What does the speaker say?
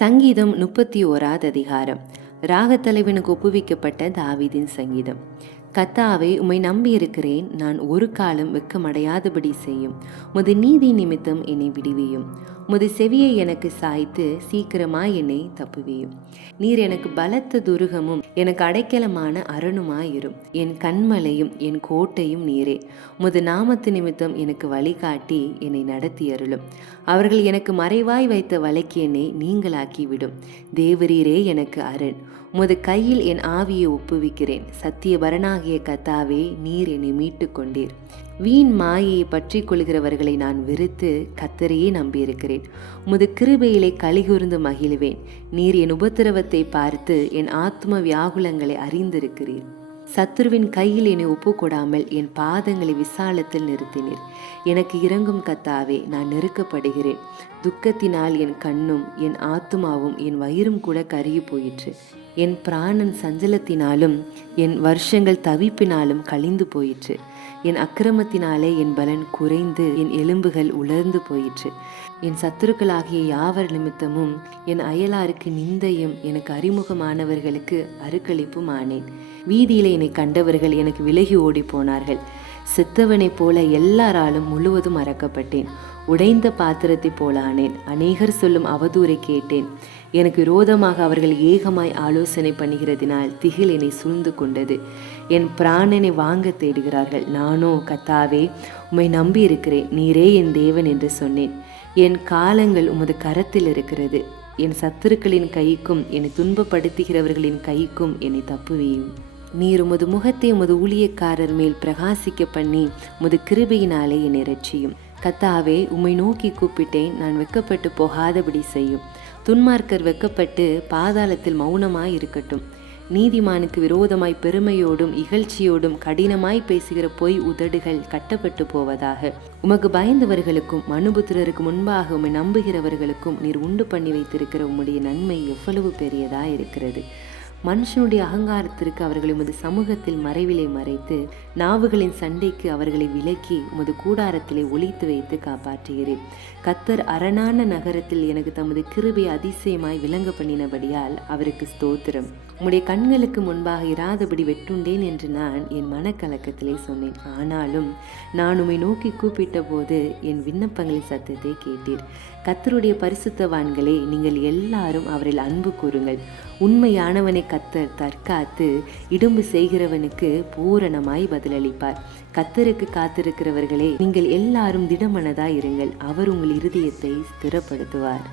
சங்கீதம் 31 அதிகாரம். ராகத்தலைவனுக்கு ஒப்புவிக்கப்பட்ட தாவீதின் சங்கீதம். கர்த்தாவே, உம்மை நம்பியிருக்கிறேன். நான் ஒரு காலம் வெட்கமடையாதபடி செய்யும். உமது நீதி நிமித்தம் என்னை விடுவியும். உமது செவியை எனக்கு சாய்த்து சீக்கிரமாய் என்னை தப்புவியும். நீர் எனக்கு பலத்த துருகமும் எனக்கு அடைக்கலமான அரணுமாயிரும். என் கண்மலையும் என் கோட்டையும் நீரே. உமது நாமத்து நிமித்தம் எனக்கு வழிகாட்டி என்னை நடத்தி அருளும். அவர்கள் எனக்கு மறைவாய் வைத்த வலைக்கு என்னை நீங்களாக்கிவிடும். தேவரீரே எனக்கு அரண். உமது கையில் என் ஆவியை ஒப்புவிக்கிறேன். சத்தியபரனாகிய கர்த்தாவே, நீர் என்னை மீட்டு கொண்டீர். வீண் மாயையை பற்றி கொள்கிறவர்களை நான் வெறுத்து கர்த்தரையே நம்பியிருக்கிறேன். உமது கிருபையிலே கலிகூர்ந்து மகிழுவேன். நீர் என் உபத்திரவத்தை பார்த்து என் ஆத்ம வியாகுலங்களை அறிந்திருக்கிறீர். சத்துருவின் கையில் என்னை ஒப்புக்கொடாமல் என் பாதங்களை விசாலத்தில் நிறுத்தினீர். எனக்கு இரங்கும் கர்த்தாவே, நான் நெருக்கப்படுகிறேன். துக்கத்தினால் என் கண்ணும் என் ஆத்துமாவும் என் வயிறும் கூட கருகி போயிற்று. என் பிராணன் சஞ்சலத்தினாலும் என் வருஷங்கள் தவிப்பினாலும் கழிந்து போயிற்று. என் அக்கிரமத்தினாலே என் பலன் குறைந்து என் எலும்புகள் உலர்ந்து போயிற்று. என் சத்துருக்களாகிய யாவர் நிமித்தமும் என் அயலாருக்கு நிந்தையும் எனக்கு அறிமுகமானவர்களுக்கு அருக்களிப்பும் ஆனேன். வீதியிலே என்னை கண்டவர்கள் எனக்கு விலகி ஓடி போனார்கள். செத்தவனைப் போல எல்லாராலும் முழுவதும் மறக்கப்பட்டேன். உடைந்த பாத்திரத்தை போல ஆனேன். அநேகர் சொல்லும் அவதூறை கேட்டேன். எனக்கு விரோதமாக அவர்கள் ஏகமாய் ஆலோசனை பண்ணுகிறதினால் திகில் என்னை சூழ்ந்து கொண்டது. என் பிராணனை வாங்க தேடுகிறார்கள். நானோ, கர்த்தாவே, உம்மை நம்பி இருக்கிறேன். நீரே என் தேவன் என்று சொன்னேன். என் காலங்கள் உமது கரத்தில் இருக்கிறது. என் சத்துருக்களின் கைக்கும் என்னை துன்பப்படுத்துகிறவர்களின் கைக்கும் என்னை தப்புவியும். நீர் உமது முகத்தை உமது ஊழியக்காரர் மேல் பிரகாசிக்க பண்ணி உமது கிருபையினாலே என்னை இரட்சியும். கர்த்தாவே, உம்மை நோக்கி கூப்பிட்டேன். நான் வெட்கப்பட்டு போகாதபடி செய்யும். துன்மார்க்கர் வெட்கப்பட்டு பாதாளத்தில் மௌனமாய் இருக்கட்டும். நீதிமானுக்கு விரோதமாய் பெருமையோடும் இகழ்ச்சியோடும் கடினமாய் பேசுகிற பொய் உதடுகள் கட்டப்பட்டு போவதாக. உமக்கு பயந்தவர்களுக்கும் மனுபுத்திரருக்கு முன்பாக உம்மை நம்புகிறவர்களுக்கும் நீர் உண்டு பண்ணி வைத்திருக்கிற உம்முடைய நன்மை எவ்வளவு பெரியதாய் இருக்கிறது. மனுஷனுடைய அகங்காரத்திற்கு அவர்களை உமது சமூகத்தில் மறைவிலை மறைத்து நாவுகளின் சண்டைக்கு அவர்களை விலக்கி உமது கூடாரத்திலே ஒளித்து வைத்து காப்பாற்றுகிறேன். கர்த்தர் அரணான நகரத்தில் எனக்கு தமது கிருபை அதிசயமாய் விளங்க பண்ணினபடியால் அவருக்கு ஸ்தோத்திரம். உம்முடைய கண்களுக்கு முன்பாக இராதபடி வெட்டுண்டேன் என்று நான் என் மனக்கலக்கத்திலே சொன்னேன். ஆனாலும் நான் உம்மை நோக்கி கூப்பிட்ட போது என் விண்ணப்பங்களின் சத்தத்தை கேட்டீர். கர்த்தருடைய பரிசுத்தவான்களே, நீங்கள் எல்லாரும் அவரில் அன்பு கூறுங்கள். உண்மையானவனை கர்த்தர் தற்காத்து இடும்பு செய்கிறவனுக்கு பூரணமாய் பதிலளிப்பார். கர்த்தருக்கு காத்திருக்கிறவர்களே, நீங்கள் எல்லாரும் திடமனதாய் இருங்கள். அவர் உங்கள் இருதயத்தை ஸ்திரப்படுத்துவார்.